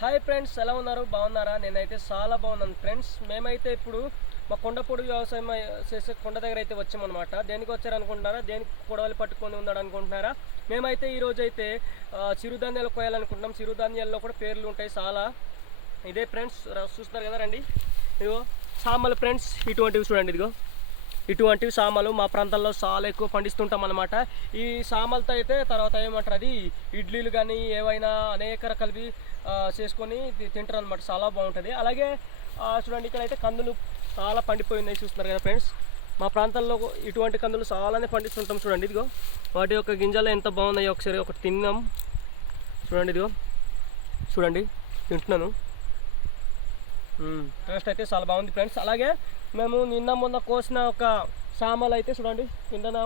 Hi friends ఎలా ఉన్నారు? బాగున్నారా? నేనైతే చాలా బాగున్నాను ఫ్రెండ్స్ మేమైతే ఇప్పుడు మా కొండపొడి వ్యవసాయం చేసే కొండ దగ్గర అయితే వచ్చామన్నమాట. దేనికి వచ్చారనుకుంటున్నారా దేనికి కొడవలి పట్టుకొని ఉన్నాడు అనుకుంటున్నారా? మేమైతే ఈ అయితే చిరుధాన్యాలు కోయాలనుకుంటున్నాం చిరుధాన్యాల్లో కూడా పేర్లు ఉంటాయి చాలా. ఇదే ఫ్రెండ్స్ చూస్తున్నారు కదా రండి. ఇదిగో సామలు ఫ్రెండ్స్ ఇటువంటివి చూడండి ఇదిగో. ఇటువంటివి సామలు మా ప్రాంతాల్లో చాలా ఎక్కువ పండిస్తుంటాం అనమాట ఈ సామలతో అయితే తర్వాత ఏమంటారు అది ఇడ్లీలు కానీ ఏవైనా అనేక రకాలవి చేసుకొని తింటారు అనమాట చాలా బాగుంటుంది. అలాగే చూడండి ఇక్కడ అయితే కందులు చాలా పండిపోయి చూస్తున్నారు కదా ఫ్రెండ్స్. మా ప్రాంతాల్లో ఇటువంటి కందులు చాలానే పండిస్తుంటాం చూడండి. ఇదిగో వాటి యొక్క గింజలు ఎంత బాగున్నాయో ఒకసారి ఒకటి తిన్నాం. చూడండి ఇదిగో. చూడండి తింటున్నాను టేస్ట్ అయితే చాలా బాగుంది ఫ్రెండ్స్ అలాగే మేము నిన్న మొన్న కోసిన ఒక సామాలు అయితే చూడండి. కిందన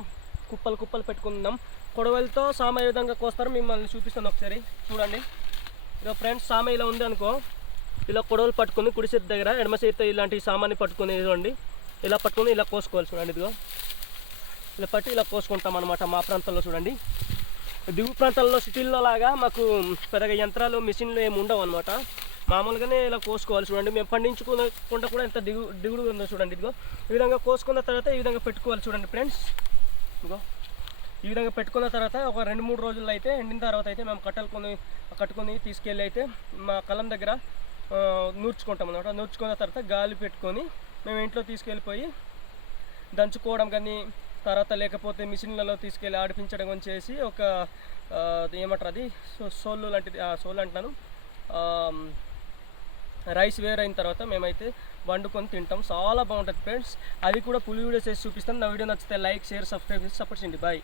కుప్పలు కుప్పలు పెట్టుకున్నాం కొడవలితో సామ ఏ విధంగా కోస్తారు మిమ్మల్ని చూపిస్తాను ఒకసారి. చూడండి. ఇలా ఫ్రెండ్స్ సామ ఇలా ఉంది అనుకో. ఇలా కొడవలు పట్టుకుని కుడి చేతి దగ్గర ఎడమ చేతితో ఇలాంటి సామాన్ని పట్టుకుని చూడండి ఇలా పట్టుకుని ఇలా కోసుకోవాలి చూడండి ఇదిగో. ఇలా పట్టి ఇలా కోసుకుంటాం అనమాట మా ప్రాంతంలో చూడండి. దిగు ప్రాంతాల్లో సిటీల్లో లాగా మాకు పెద్దగా యంత్రాలు మిషన్లు ఏమి ఉండవు అనమాట మామూలుగానే ఇలా కోసుకోవాలి చూడండి. మేము పండించుకునకుండా కూడా ఎంత దిగు దిగుడు ఉందో చూడండి. ఇదిగో ఈ విధంగా కోసుకున్న తర్వాత ఈ విధంగా పెట్టుకోవాలి చూడండి ఫ్రెండ్స్. ఇదిగో ఈ విధంగా పెట్టుకున్న తర్వాత ఒక రెండు మూడు రోజుల్లో అయితే ఎండిన తర్వాత అయితే మేము కట్టలుకొని కట్టుకొని తీసుకెళ్ళి అయితే మా కలం దగ్గర నూర్చుకుంటాం అనమాట నూర్చుకున్న తర్వాత గాలి పెట్టుకొని మేము ఇంట్లో తీసుకెళ్ళిపోయి దంచుకోవడం కానీ తర్వాత లేకపోతే మిషన్లలో తీసుకెళ్ళి ఆడిపించడం కానీ చేసి ఒక ఏమంటారు అది? సో సోళ్ళు లాంటిది సోళ్ళు అంటున్నాను రైస్ వేరైన తర్వాత మేమైతే వండుకొని తింటాం. చాలా బాగుంటుంది ఫ్రెండ్స్. అది కూడా పులి వీడియోస్ చేసి చూపిస్తాం నా వీడియో నచ్చితే లైక్ షేర్ సబ్స్క్రైబ్ చేసి సపోర్ట్ చేయండి. బాయ్.